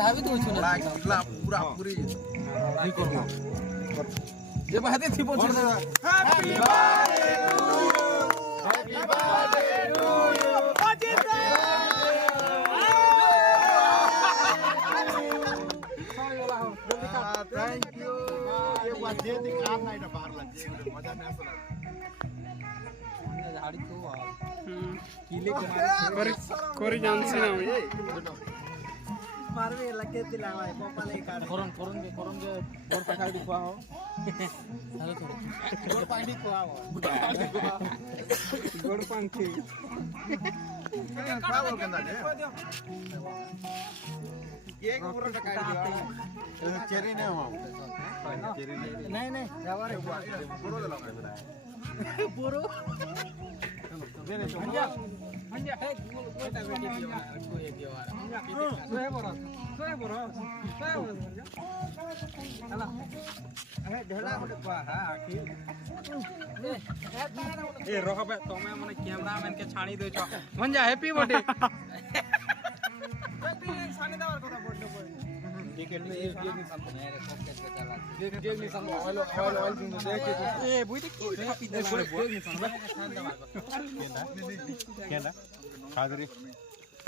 ढाबी तो छुना लागला पूरा पूरी नहीं करबो जे बाते थिबो छोड़ दे happy birthday to you happy birthday to you Ajit thank you ये वाजे दिखा नहीं ना बाहर लग जे मजा नहीं आसला झाड़ी तो किले করে জানছি না আমি मारवे लगे दिलावा है पापा ले काट करन के गोर पठाड़ी दिखवा हो हेलो थोड़े गोर पानी दिखवा हो গোড় পাঙ্খি क्या बोल केंदा जे केक पूरा टका दिया चेरी नहीं हो चेरी नहीं जावारे पूरा दे लगा बेटा पूरो दे दे हंजा है कोटा बेटी दियो कोई दियो सोए बरो हला अरे ढेला होते पा हा आखी এ রহবে তুমি মানে ক্যামেরাম্যান কে ছাড়ি দেছো মঞ্জা হ্যাপি বার্থডে साने दावर কথা বললো বই केक में एक नहीं सामने मेरे पॉकेट पे चला केक नहीं सामने ऑयल दिन देख के ए बुई की हैप्पी दे केक नहीं सामने केंदा खा दे